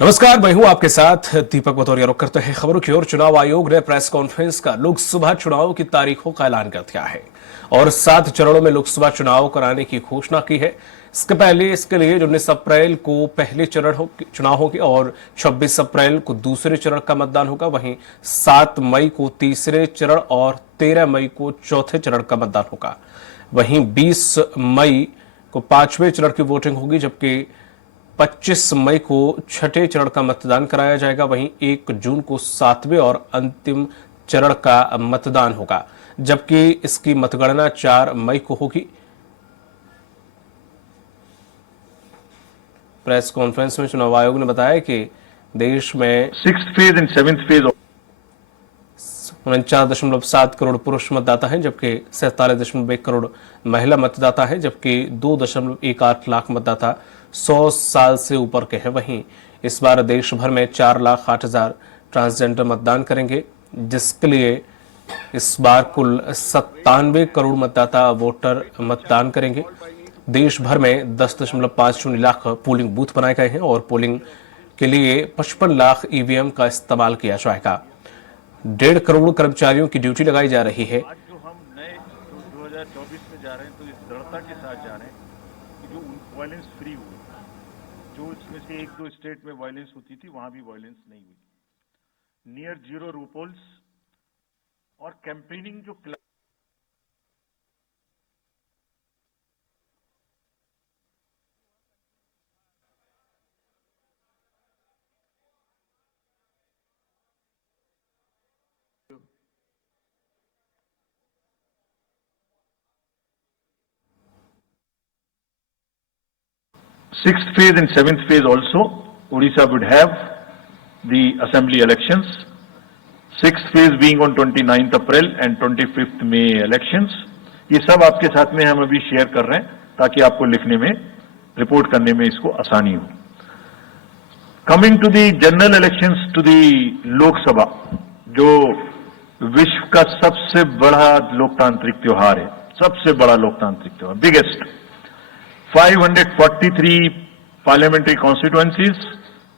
नमस्कार, मैं हूं आपके साथ दीपक बतौरिया। रुक करते हैं खबरों की ओर। चुनाव आयोग ने प्रेस कॉन्फ्रेंस का लोकसभा चुनाव की तारीखों का ऐलान कर दिया है और 7 चरणों में लोकसभा चुनाव कराने की घोषणा की है। इसके लिए 19 अप्रैल को पहले चुनाव होंगे और 26 अप्रैल को दूसरे चरण का मतदान होगा। वहीं 7 मई को तीसरे चरण और 13 मई को चौथे चरण का मतदान होगा। वहीं 20 मई को 5वें चरण की वोटिंग होगी, जबकि 25 मई को छठे चरण का मतदान कराया जाएगा। वहीं 1 जून को 7वें और अंतिम चरण का मतदान होगा, जबकि इसकी मतगणना 4 मई को होगी। प्रेस कॉन्फ्रेंस में चुनाव आयोग ने बताया कि देश में 6th phase and 7th phase 49.7 crore पुरुष मतदाता हैं, जबकि 47.1 करोड़ महिला मतदाता हैं, जबकि 2.18 लाख मतदाता 100 साल से ऊपर के हैं। वहीं इस बार देश भर में 4,08,000 ट्रांसजेंडर मतदान करेंगे, जिसके लिए इस बार कुल 97 करोड़ मतदाता वोटर मतदान करेंगे। देश भर में 10.50 लाख पोलिंग बूथ बनाए गए हैं और पोलिंग के लिए 55 लाख ईवीएम का इस्तेमाल किया जाएगा। 1.5 करोड़ कर्मचारियों की ड्यूटी लगाई जा रही है। आज जो हम नए 2024 में जा रहे हैं तो इस दृढ़ता के साथ जा रहे हैं कि जो वायलेंस फ्री हुई, जो इसमें से 1-2 स्टेट में वायलेंस होती थी वहां भी वायलेंस नहीं हुई। नियर जीरो रूपोल्स और कैंपेनिंग जो 6th phase and 7th phase also, Odisha would have the assembly elections. 6th phase being on 29th April and 25th May elections. ये सब आपके साथ में हम अभी शेयर कर रहे हैं ताकि आपको लिखने में, रिपोर्ट करने में इसको आसानी हो। Coming to the general elections to the Lok Sabha, जो विश्व का सबसे बड़ा लोकतांत्रिक त्योहार है, सबसे बड़ा लोकतांत्रिक त्योहार, biggest 543 parliamentary constituencies,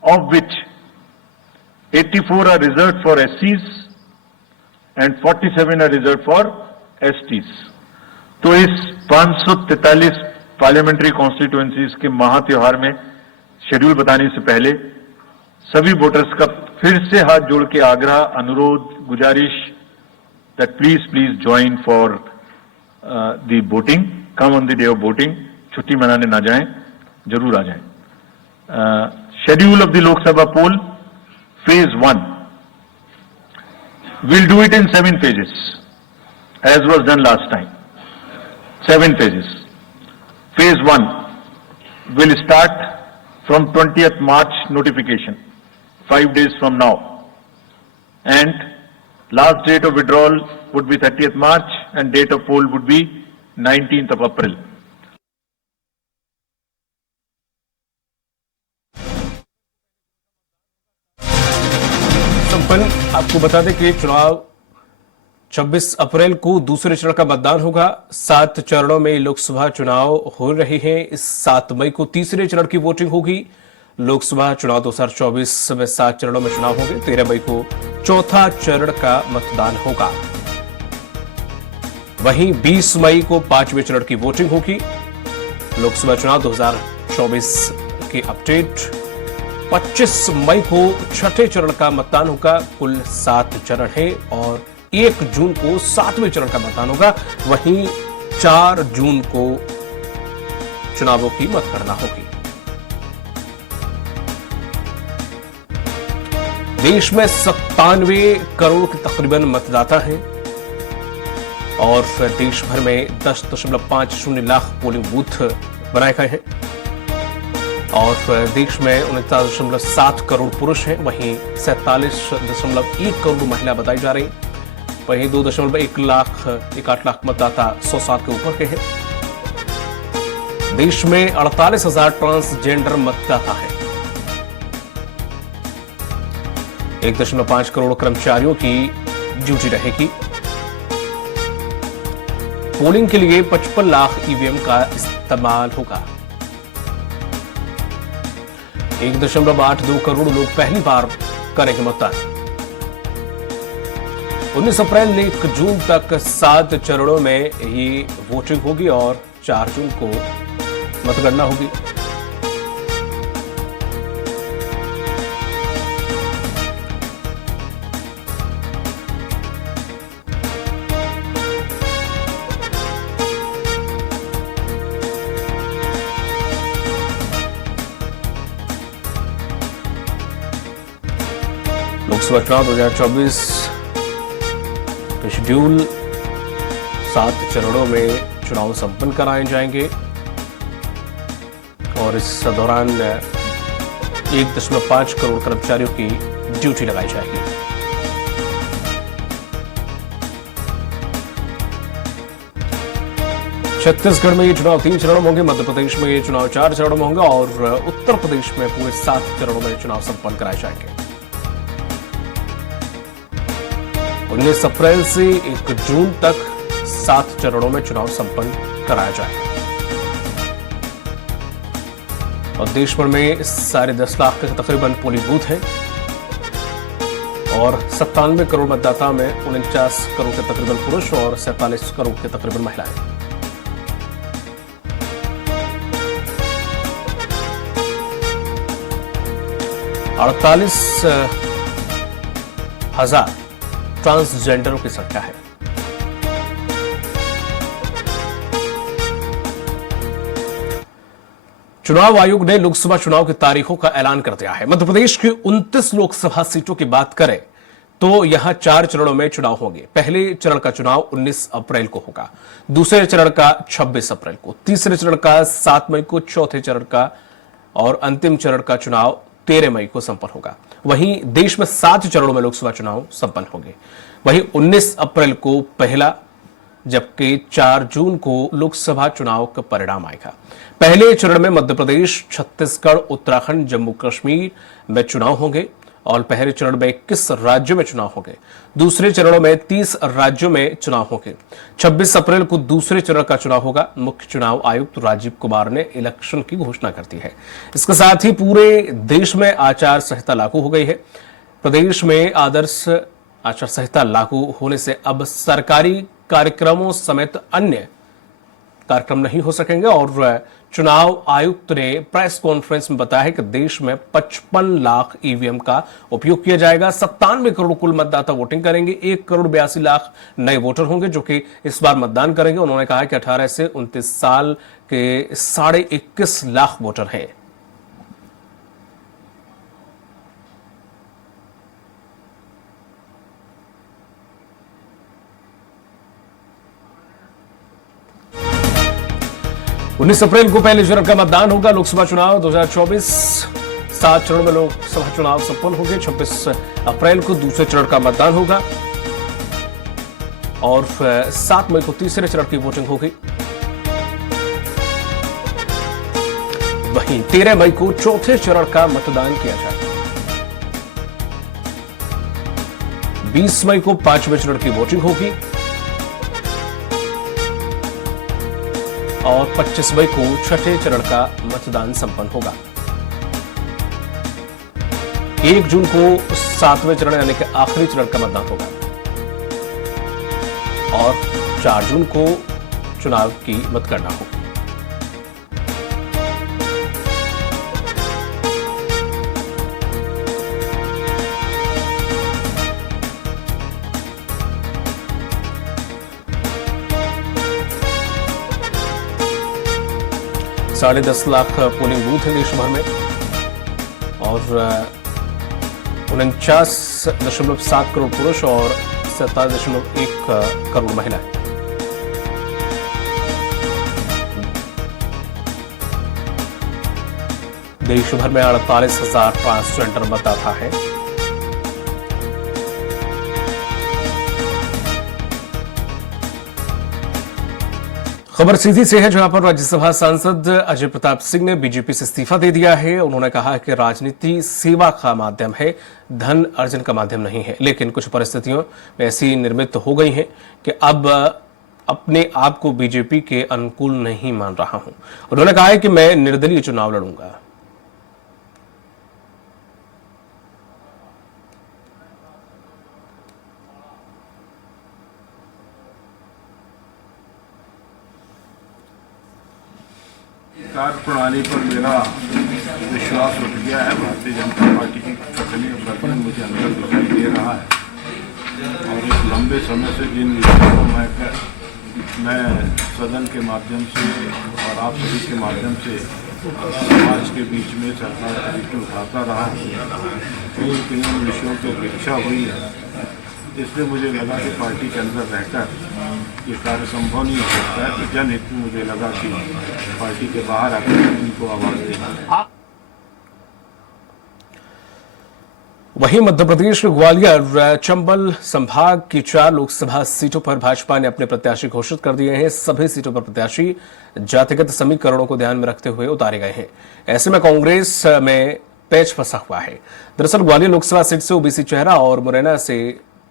of which 84 are reserved for SCs and 47 are reserved for STs. तो इस 543 पार्लियामेंट्री कॉन्स्टिट्यूएंसीज के महात्योहार में शेड्यूल बताने से पहले सभी वोटर्स का फिर से हाथ जोड़ के आग्रह, अनुरोध, गुजारिश that please join for the voting, come on the day of voting. छुट्टी मनाने ना जाएं, जरूर आ जाएं। Schedule of the Lok Sabha poll, phase 1 will do it in 7 phases as was done last time. 7 phases. Phase 1 will start from 20th March notification, 5 days from now, and last date of withdrawal would be 30th March and date of poll would be 19th of April. आपको बता दें कि चुनाव 26 अप्रैल को दूसरे चरण का मतदान होगा। 7 चरणों में लोकसभा चुनाव हो रहे हैं। इस 7 मई को तीसरे चरण की वोटिंग होगी। लोकसभा चुनाव 2024 में 7 चरणों में चुनाव होंगे। 13 मई को चौथा चरण का मतदान होगा। वहीं 20 मई को 5वें चरण की वोटिंग होगी। लोकसभा चुनाव 2024 की अपडेट। 25 मई को छठे चरण का मतदान होगा। कुल 7 चरण है और 1 जून को 7वें चरण का मतदान होगा। वहीं 4 जून को चुनावों की मतगणना होगी। देश में 97 करोड़ के तकरीबन मतदाता हैं और देश भर में 10.50 लाख पोलिंग बूथ बनाए गए हैं और देश में 49.7 करोड़ पुरुष हैं। वहीं 47.1 करोड़ महिला बताई जा रही। वहीं 2.1 लाख मतदाता 100 साल के ऊपर के हैं। देश में 48,000 ट्रांसजेंडर मतदाता हैं। 1.5 करोड़ कर्मचारियों की ड्यूटी रहेगी। पोलिंग के लिए 55 लाख ईवीएम का इस्तेमाल होगा। 1.82 करोड़ लोग पहली बार करेंगे मतदान। 19 अप्रैल से 1 जून तक 7 चरणों में ये वोटिंग होगी और 4 जून को मतगणना होगी। लोकसभा चुनाव 2024 के शेड्यूल 7 चरणों में चुनाव संपन्न कराए जाएंगे और इस दौरान 1.5 करोड़ कर्मचारियों की ड्यूटी लगाई जाएगी। छत्तीसगढ़ में ये चुनाव 3 चरणों में होंगे, मध्य प्रदेश में ये चुनाव 4 चरणों में होंगे और उत्तर प्रदेश में पूरे 7 चरणों में चुनाव संपन्न कराए जाएंगे। 19 अप्रैल से 1 जून तक 7 चरणों में चुनाव संपन्न कराया जाएगा और देश भर में 10.5 लाख के तकरीबन पोलिंग बूथ हैं और 97 करोड़ मतदाता में 49 करोड़ के तकरीबन पुरुष और 47 करोड़ के तकरीबन महिलाएं। अड़तालीस हजार ट्रांसजेंडरों की संख्या है। चुनाव आयोग ने लोकसभा चुनाव की तारीखों का ऐलान कर दिया है। मध्य प्रदेश की 29 लोकसभा सीटों की बात करें तो यहां 4 चरणों में चुनाव होंगे। पहले चरण का चुनाव 19 अप्रैल को होगा, दूसरे चरण का 26 अप्रैल को, तीसरे चरण का 7 मई को, चौथे चरण का और अंतिम चरण का चुनाव 13 मई को संपन्न होगा। वहीं देश में 7 चरणों में लोकसभा चुनाव संपन्न होंगे। वहीं 19 अप्रैल को पहला जबकि 4 जून को लोकसभा चुनाव का परिणाम आएगा। पहले चरण में मध्य प्रदेश, छत्तीसगढ़, उत्तराखंड, जम्मू कश्मीर में चुनाव होंगे और पहले चरण में 21 राज्यों में चुनाव होंगे। दूसरे चरणों में 30 राज्यों में चुनाव होंगे। 26 अप्रैल को दूसरे चरण का चुनाव होगा। मुख्य चुनाव आयुक्त राजीव कुमार ने इलेक्शन की घोषणा कर दी है। इसके साथ ही पूरे देश में आचार संहिता लागू हो गई है। प्रदेश में आदर्श आचार संहिता लागू होने से अब सरकारी कार्यक्रमों समेत अन्य कार्यक्रम नहीं हो सकेंगे और चुनाव आयुक्त ने प्रेस कॉन्फ्रेंस में बताया है कि देश में 55 लाख ईवीएम का उपयोग किया जाएगा। 97 करोड़ कुल मतदाता वोटिंग करेंगे। 1 करोड़ 82 लाख नए वोटर होंगे जो कि इस बार मतदान करेंगे। उन्होंने कहा कि 18 से 29 साल के 21.5 लाख वोटर हैं। उन्नीस अप्रैल को पहले चरण का मतदान होगा। लोकसभा चुनाव 2024 7 चरणों में लोकसभा चुनाव संपन्न होंगे। 26 अप्रैल को दूसरे चरण का मतदान होगा और 7 मई को तीसरे चरण की वोटिंग होगी। वहीं 13 मई को चौथे चरण का मतदान किया जाएगा। 20 मई को 5वें चरण की वोटिंग होगी और 25 मई को छठे चरण का मतदान संपन्न होगा। 1 जून को 7वें चरण यानी कि आखिरी चरण का मतदान होगा और 4 जून को चुनाव की मतगणना होगी। साढ़े 10 लाख पोलिंग बूथ है देश भर में और 49.7 करोड़ पुरुष और 47.1 करोड़ महिलाएं। देश भर में 48,000 ट्रांसजेंडर मतदाता है। खबर सीधी से है जहां पर राज्यसभा सांसद अजय प्रताप सिंह ने बीजेपी से इस्तीफा दे दिया है। उन्होंने कहा कि राजनीति सेवा का माध्यम है, धन अर्जन का माध्यम नहीं है। लेकिन कुछ परिस्थितियों में ऐसी निर्मित हो गई हैं कि अब अपने आप को बीजेपी के अनुकूल नहीं मान रहा हूं। उन्होंने कहा है कि मैं निर्दलीय चुनाव लड़ूंगा। कार्य प्रणाली पर मेरा विश्वास उठ गया है। भारतीय जनता पार्टी की कथनी और कथन मुझे अंदर दिखाई दे रहा है और इस लंबे समय से जिन विषयों को मैं सदन के माध्यम से और आप सभी के माध्यम से समाज के बीच में सरकार के बीच में उठाता रहा हूँ, इन विषयों की अपेक्षा हुई है। इसलिए मुझे लगा कि पार्टी के अंदर रहकर ये कार्य संभव नहीं हो सकता है, तो जनहित में मुझे लगा कि पार्टी के बाहर आकर इनको आवाज़ देना। वहीं मध्य प्रदेश के ग्वालियर चंबल संभाग की 4 लोकसभा सीटों पर भाजपा ने अपने प्रत्याशी घोषित कर दिए हैं। सभी सीटों पर प्रत्याशी जातिगत समीकरणों को ध्यान में रखते हुए उतारे गए हैं। ऐसे में कांग्रेस में पैच फंसा हुआ है। दरअसल ग्वालियर लोकसभा सीट से ओबीसी चेहरा और मुरैना से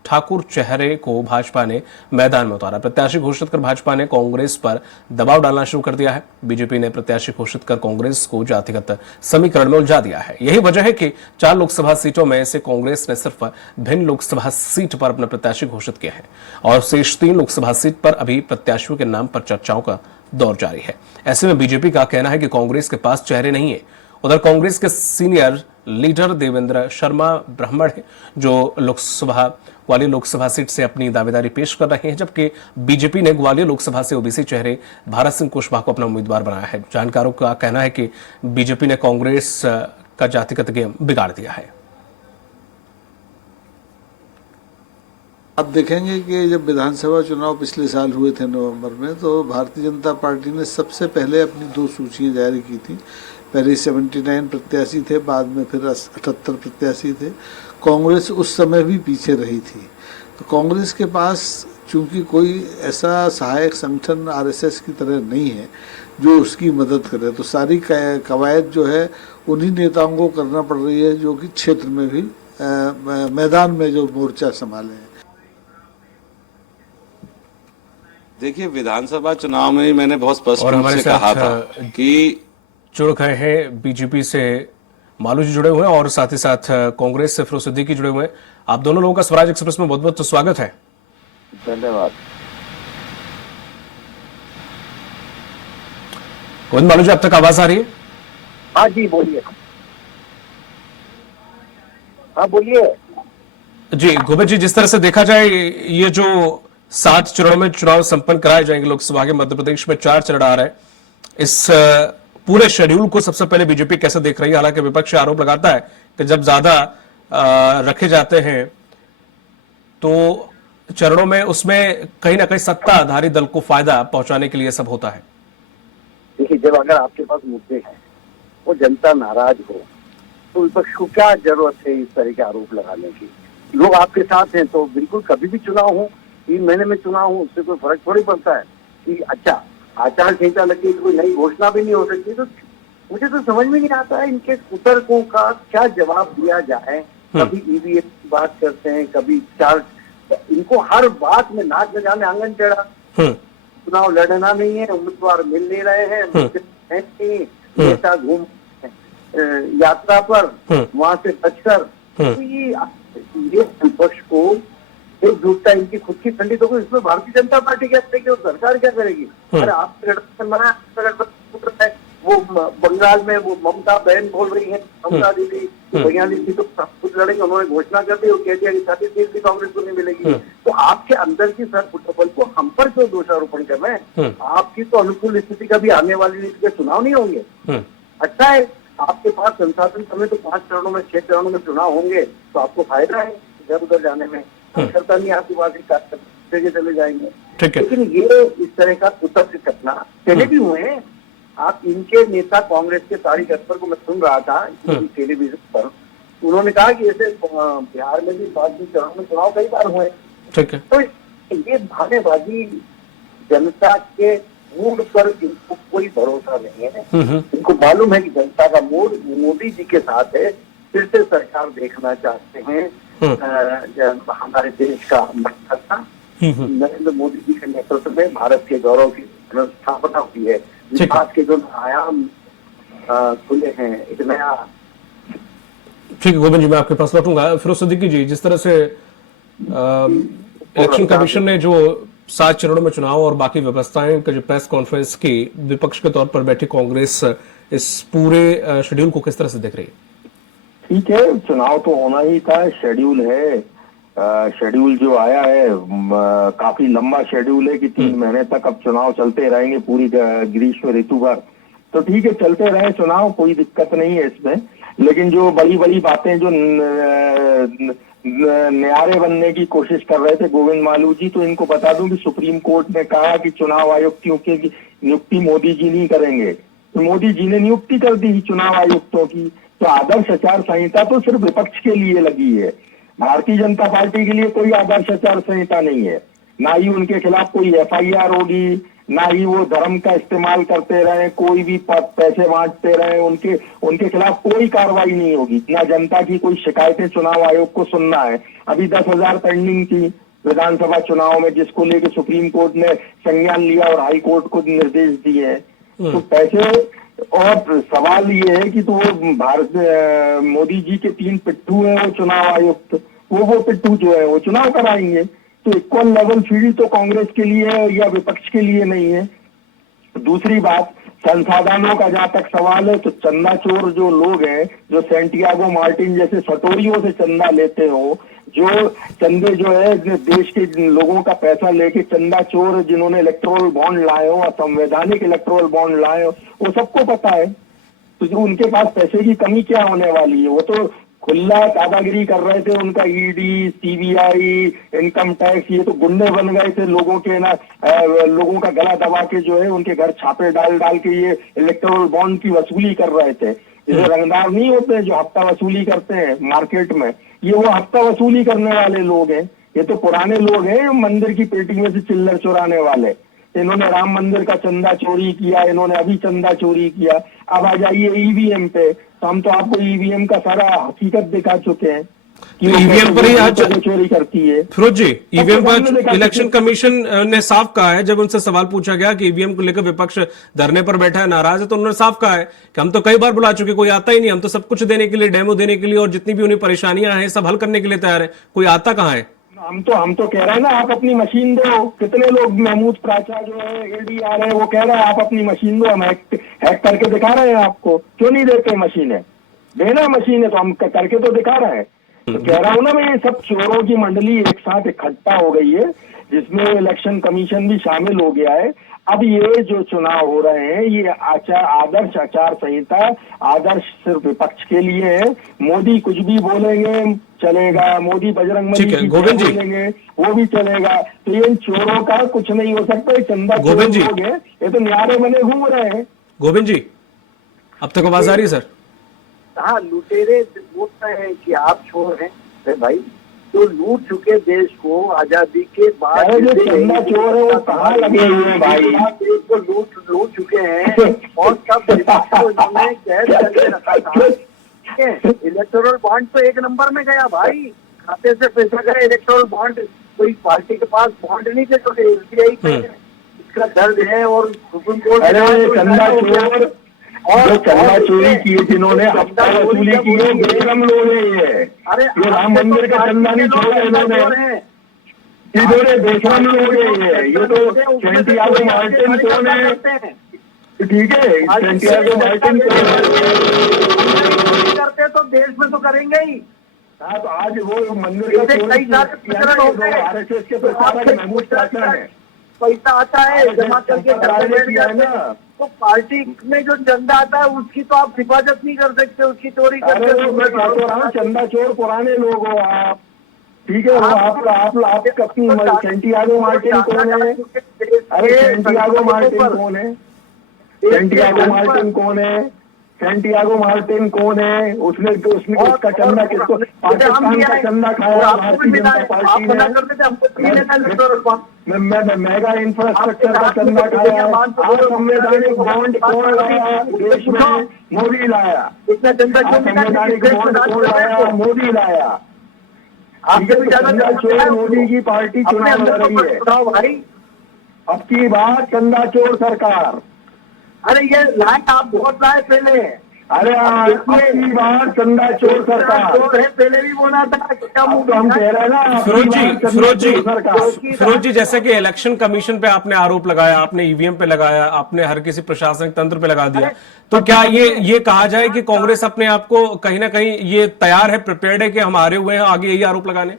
ठाकुर चेहरे को भाजपा ने मैदान में उतारा। प्रत्याशी घोषित कर भाजपा ने कांग्रेस पर दबाव डालना शुरू कर दिया है। बीजेपी ने प्रत्याशी घोषित कर कांग्रेस को जातिगत समीकरण में उलझा दिया है। यही वजह है कि 4 लोकसभा सीटों में से कांग्रेस ने सिर्फ भिन्न लोकसभा सीट पर अपने प्रत्याशी घोषित किए हैं और शेष 3 लोकसभा सीट पर अभी प्रत्याशियों के नाम पर चर्चाओं का दौर जारी है। ऐसे में बीजेपी का कहना है कि कांग्रेस के पास चेहरे नहीं है। उधर कांग्रेस के सीनियर लीडर देवेंद्र शर्मा ब्राह्मण है, जो ग्वालियर लोकसभा सीट से अपनी दावेदारी पेश कर रहे हैं, जबकि बीजेपी ने ग्वालियर लोकसभा से ओबीसी चेहरे भारत सिंह कुशवाहा को अपना उम्मीदवार बनाया है। जानकारों का कहना है कि बीजेपी ने कांग्रेस का जातिगत गेम बिगाड़ दिया है। आप देखेंगे कि जब विधानसभा चुनाव पिछले साल हुए थे नवंबर में, तो भारतीय जनता पार्टी ने सबसे पहले अपनी 2 सूचियां जारी की थी। पहले 79 प्रत्याशी थे, बाद में फिर 78 प्रत्याशी थे। कांग्रेस उस समय भी पीछे रही थी। तो कांग्रेस के पास चूंकि कोई ऐसा सहायक संगठन आरएसएस की तरह नहीं है जो उसकी मदद करे, तो सारी कवायद जो है उन्हीं नेताओं को करना पड़ रही है जो कि क्षेत्र में भी मैदान में जो मोर्चा संभाले हैं। देखिए, विधानसभा चुनाव में मैंने बहुत स्पष्ट रूप से कहा था कि जुड़ गए हैं बीजेपी से मालू जी जुड़े हुए हैं और साथ ही साथ कांग्रेस से फिरोज सिद्दीकी जुड़े हुए हैं। आप दोनों लोगों का स्वराज एक्सप्रेस में बहुत बहुत स्वागत है। धन्यवाद। गोविंद मालू जी, अब तक आवाज आ रही है? हाँ जी, बोलिए। हाँ बोलिए जी। गोविंद जी, जिस तरह से देखा जाए, ये जो 7 चरणों में चुनाव संपन्न कराए जाएंगे लोकसभा के, मध्य प्रदेश में 4 चरण आ रहे हैं, इस पूरे शेड्यूल को सबसे पहले बीजेपी कैसे देख रही है? हालांकि विपक्ष आरोप लगाता है कि जब ज्यादा रखे जाते हैं तो चरणों में उसमें कहीं ना कहीं सत्ता आधारित दल को फायदा पहुंचाने के लिए सब होता है। देखिए, जब अगर आपके पास मुद्दे हैं, वो जनता नाराज हो, तो विपक्ष को क्या जरूरत है इस तरह के आरोप लगाने की? लोग आपके साथ हैं तो बिल्कुल कभी भी चुनाव हो, 3 महीने में चुनाव हो, उससे कोई फर्क थोड़ी पड़ता है कि अच्छा आचार संहिता लगी, कोई नई घोषणा भी नहीं हो सकती। तो मुझे तो समझ में नहीं आता है इनके कुतर्कों का क्या जवाब दिया जाए। कभी ईवीएम की बात करते हैं, कभी चार, इनको हर बात में नाक में जाने आंगन टेढ़ा। चुनाव लड़ना नहीं है, उम्मीदवार मिल नहीं रहे हैं, नेता घूम यात्रा पर, वहां से बचकर। तो ये विपक्ष को एकजुटता इनकी खुद की खंडित हो गई। इसमें भारतीय जनता पार्टी क्या करेगी और सरकार क्या करेगी? अरे आप गठबंधन बना, वो बंगाल में वो ममता बहन बोल रही है, ममता दीदी 42 सीटों खुद लड़ेंगे, उन्होंने घोषणा कर दी और कह दिया कि 30 सीट भी कांग्रेस को नहीं मिलेगी। तो आपके अंदर की सर फुटबॉल को हम पर क्यों दोषारोपण कर रहे हैं? आपकी तो अनुकूल स्थिति कभी आने वाली नीति के चुनाव नहीं होंगे। अच्छा है, आपके पास संसाधन समय तो 5 चरणों में 6 चरणों में चुनाव होंगे, तो आपको फायदा है इधर उधर जाने में। करता नहीं, आपकी बात चले जाएंगे। लेकिन ये इस तरह का कुतर्क करना पहले भी हुए हैं। आप इनके नेता कांग्रेस के तारिक अनवर को मैं सुन रहा था टेलीविजन पर, उन्होंने कहा कि ऐसे बिहार में भी 5 चरणों में चुनाव कई बार हुए। तो ये भानेबाजी, जनता के मूड पर इनको कोई भरोसा नहीं है। इनको मालूम है कि जनता का मूड मोदी जी के साथ है, फिर से सरकार देखना चाहते हैं। हमारे देश का मकसद नरेंद्र मोदी जी के नेतृत्व में भारत के गौरव की स्थापना हुई है। विकास के जो आयाम खुले हैं, एक नया। ठीक है गोविंद जी, मैं आपके पास लौटूंगा। फिरोज सिद्दीकी जी, जिस तरह से इलेक्शन कमीशन ने जो 7 चरणों में चुनाव और बाकी व्यवस्थाएं का जो प्रेस कॉन्फ्रेंस की विपक्ष के तौर पर बैठी कांग्रेस इस पूरे शेड्यूल को किस तरह से देख रही है? ठीक है, चुनाव तो होना ही था, शेड्यूल है। शेड्यूल जो आया है काफी लंबा शेड्यूल है कि 3 महीने तक अब चुनाव चलते रहेंगे पूरी ग्रीष्म ऋतु भर। तो ठीक है, चलते रहे चुनाव, कोई दिक्कत नहीं है इसमें। लेकिन जो बड़ी बड़ी बातें जो न्यारे बनने की कोशिश कर रहे थे गोविंद मालू जी, तो इनको बता दूं कि सुप्रीम कोर्ट ने कहा कि चुनाव आयुक्तों की नियुक्ति मोदी जी नहीं करेंगे। तो मोदी जी ने नियुक्ति कर दी चुनाव आयुक्तों की। तो आदर्श आचार संहिता तो सिर्फ विपक्ष के लिए लगी है, भारतीय जनता पार्टी के लिए कोई आदर्श आचार संहिता नहीं है। ना ही उनके खिलाफ कोई FIR होगी, ना ही वो धर्म का इस्तेमाल करते रहे, कोई भी पैसे बांटते रहे, उनके खिलाफ कोई कार्रवाई नहीं होगी। ना जनता की कोई शिकायतें चुनाव आयोग को सुनना है। अभी 10,000 पेंडिंग थी विधानसभा चुनाव में, जिसको लेकर सुप्रीम कोर्ट ने संज्ञान लिया और हाई कोर्ट को निर्देश दिए हैं। तो पैसे और सवाल ये है कि तो वो मोदी जी के 3 पिट्ठू हैं वो चुनाव आयुक्त, वो पिट्ठू जो है वो चुनाव कराएंगे। तो इक्वल लेवल फील्ड तो कांग्रेस के लिए है या विपक्ष के लिए नहीं है। दूसरी बात, संसाधनों का जहां तक सवाल है, तो चंदा चोर जो लोग हैं, जो सेंटियागो मार्टिन जैसे सटोरियों से चंदा लेते हो, जो चंदे जो है देश के लोगों का पैसा लेके चंदा चोर जिन्होंने इलेक्टोरल बॉन्ड लाए हो, असंवैधानिक इलेक्टोरल बॉन्ड लाए हो, वो सबको पता है। तो जो उनके पास पैसे की कमी क्या होने वाली है? वो तो खुला दादागिरी कर रहे थे। उनका ED, CBI, इनकम टैक्स, ये तो गुंडे बन गए थे लोगों के ना, लोगों का गला दबा के जो है उनके घर छापे डाल डाल के ये इलेक्टोरल बॉन्ड की वसूली कर रहे थे। ये रंगदार नहीं होते जो हफ्ता वसूली करते हैं मार्केट में, ये वो हफ्ता वसूली करने वाले लोग हैं। ये तो पुराने लोग हैं मंदिर की पेटी में से चिल्लर चुराने वाले। इन्होंने राम मंदिर का चंदा चोरी किया, इन्होंने अभी चंदा चोरी किया। अब आ जाइए EVM पे, तो हम तो आपको EVM का सारा हकीकत दिखा चुके हैं कि EVM पर ही आज चोरी करती है। फिरोज जी, EVM पर इलेक्शन कमीशन ने साफ कहा है, जब उनसे सवाल पूछा गया कि EVM को लेकर विपक्ष धरने पर बैठा है, नाराज है, तो उन्होंने साफ कहा है कि हम तो कई बार बुला चुके, कोई आता ही नहीं। हम तो सब कुछ देने के लिए, डेमो देने के लिए और जितनी भी उन्हें परेशानियां हैं सब हल करने के लिए तैयार है, कोई आता कहाँ है? हम तो कह रहे हैं ना, आप अपनी मशीन दो। कितने लोग, महमूद प्राचा जो है ADR है, वो कह रहे हैं आप अपनी मशीन दो, हम हैक करके दिखा रहे हैं आपको। क्यों नहीं देते मशीनें? देना मशीनें तो हम करके तो दिखा रहे हैं। तो कह रहा हूं ना मैं, ये सब चोरों की मंडली एक साथ इकट्ठा हो गई है, जिसमें इलेक्शन कमीशन भी शामिल हो गया है। अब ये जो चुनाव हो रहे हैं, ये आदर्श आचार संहिता आदर्श सिर्फ विपक्ष के लिए है। मोदी कुछ भी बोलेंगे चलेगा, मोदी बजरंगबली बोलेंगे वो भी चलेगा। तो ये चोरों का कुछ नहीं हो सकता। चंदा गोविंद जी, लोग हैं, ये तो न्यारे बने घूम रहे हैं। गोविंद जी, अब तक आवाज आ रही है सर? हाँ, लुटेरे बोलते हैं कि आप चोर हैं। अरे भाई, जो लूट चुके देश को आजादी के बाद, जो चंदा चोर है वो कहाँ लगे हुए हैं भाई? देश को लूट चुके हैं और सब उन्होंने कैद करके रखा था। इलेक्टोरल बॉन्ड तो 1 नंबर में गया भाई, खाते से पैसा गया। इलेक्टोरल बॉन्ड कोई पार्टी के पास बॉन्ड नहीं थे, तो SBI पे इसका दर्द है। और सुप्रीम कोर्ट, अरे चंदा चोर और चंदा चोरी किए जिन्होंने हफ्ता वसूली की है, बेशरम लोग हैं ये। ये राम मंदिर का चंदा नहीं छोड़ा इन्होंने, बेशरम लोग हैं ये तो सेंटियागो मार्टिन कौन है? ठीक है, सेंटियागो मार्टिन करते तो देश में तो करेंगे ही। हाँ, तो आज वो मंदिर का RSS के प्रचारक महमूद प्राचा है, पैसा आता है जमा करके, तो पार्टी में जो चंदा आता है उसकी तो आप हिफाजत नहीं कर सकते, उसकी चोरी करते। मैं कहता रहा, चंदा चोर पुराने लोग हो आप, ठीक है? आप अपनी सेंटियागो मार्टिन कौन है? अरे सेंटियागो मार्टिन कौन है? सेंटियागो मार्टिन कौन है? सेंटियागो मार्टिन कौन है? उसने उसका चंदा किसको? पाकिस्तान का चंदा खाया भारतीय जनता पार्टी ने। मेगा इंफ्रास्ट्रक्चर का चंदा खाया। संवैधानिक बॉन्ड कौन लाया देश में? मोदी लाया। संवैधानिक बॉन्ड कौन लाया? मोदी लाया। चंदा चोर मोदी की पार्टी चुनाव लड़ रही है भाई। अब की बात चंदा चोर सरकार। अरे ये लाए आप बहुत लाए पहले, अरे अपनी बात चंद्रचूड़ सरकार पहले भी बोला था क्या तो हम कह रहे हैं ना फिरोज जी जैसे कि इलेक्शन कमीशन पे आपने आरोप लगाया, आपने ईवीएम पे लगाया, आपने हर किसी प्रशासनिक तंत्र पे लगा दिया, तो क्या ये कहा जाए कि कांग्रेस अपने आप को कहीं ना कहीं ये तैयार है, प्रिपेयर्ड है कि हम हारे हुए हैं, आगे यही आरोप लगाने?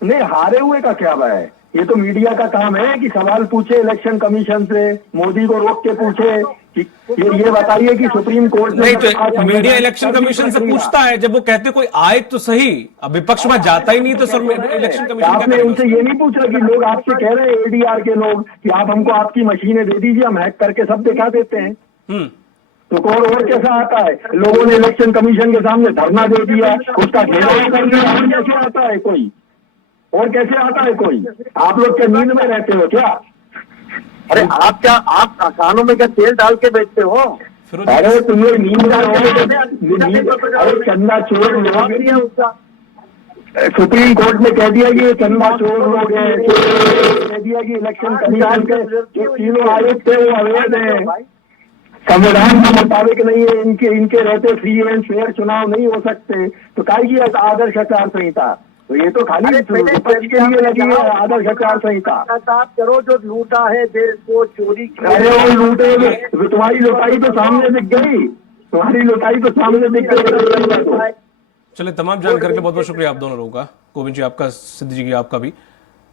नहीं, हारे हुए का क्या है, ये तो मीडिया का काम है कि सवाल पूछे इलेक्शन कमीशन से, मोदी को रोक के पूछे कि ये बताइए कि सुप्रीम कोर्ट ने नहीं तो मीडिया इलेक्शन कमीशन से पूछता है, जब वो कहते कोई आए तो सही, अब विपक्ष में जाता ही नहीं तो सर इलेक्शन कमीशन आपने उनसे ये नहीं पूछा कि लोग आपसे कह रहे हैं एडीआर के लोग कि आप हमको आपकी मशीनें दे दीजिए, हम हैक करके सब दिखा देते हैं। तो और कैसा आता है, लोगों ने इलेक्शन कमीशन के सामने धरना दे दिया, उसका घेराव कर दिया, और कैसे आता है कोई, और कैसे आता है कोई? आप लोग क्या नींद में रहते हो क्या? अरे आप कानों में क्या तेल डाल के बैठते हो? अरे तुम लोग नींद डाल के चंद्रचूड़ लोग, सुप्रीम कोर्ट ने कह दिया कि चंद्रचूड़ लोग हैं, कह दिया कि इलेक्शन कमीशन के जो तीनों आयोग थे वो अवैध है, संविधान के मुताबिक नहीं है, इनके रहते फ्री एंड फेयर चुनाव नहीं हो सकते, तो काहे की आदर्श आचार संहिता? तो ये तो खाली विपक्ष के लिए लगी है आदर्श आचार संहिता। करो जो लूटा है देश को, चोरी की, अरे वो लूटे, तुम्हारी लुटाई तो सामने दिख गई, तुम्हारी लुटाई तो सामने दिख गई। चलिए, तमाम जानकारी के लिए बहुत बहुत शुक्रिया आप दोनों लोगों का, गोविंद जी आपका, सिद्धि जी की आपका भी।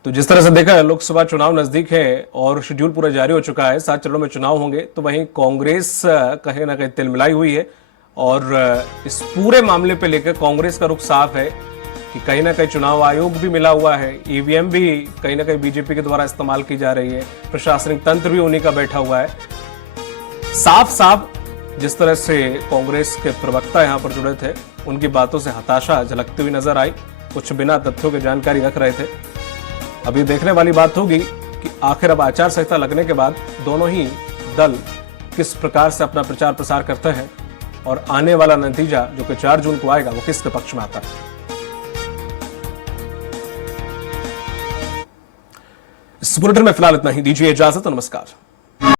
तो जिस तरह से देखा है, लोकसभा चुनाव नजदीक है और शेड्यूल पूरा जारी हो चुका है, 7 चरणों में चुनाव होंगे, तो वहीं कांग्रेस कहीं ना कहीं तिलमिलाई हुई है और इस पूरे मामले पे लेकर कांग्रेस का रुख साफ है कि कहीं ना कहीं चुनाव आयोग भी मिला हुआ है, ईवीएम भी कहीं ना कहीं बीजेपी के द्वारा इस्तेमाल की जा रही है, प्रशासनिक तंत्र भी उन्हीं का बैठा हुआ है। साफ साफ जिस तरह से कांग्रेस के प्रवक्ता यहां पर जुड़े थे, उनकी बातों से हताशा झलकती हुई नजर आई, कुछ बिना तथ्यों की जानकारी रख रहे थे। अभी देखने वाली बात होगी कि आखिर अब आचार संहिता लगने के बाद दोनों ही दल किस प्रकार से अपना प्रचार प्रसार करते हैं और आने वाला नतीजा जो कि 4 जून को आएगा वो किसके पक्ष में आता है। इस बुलेटिन में फिलहाल इतना ही, दीजिए इजाजत, नमस्कार।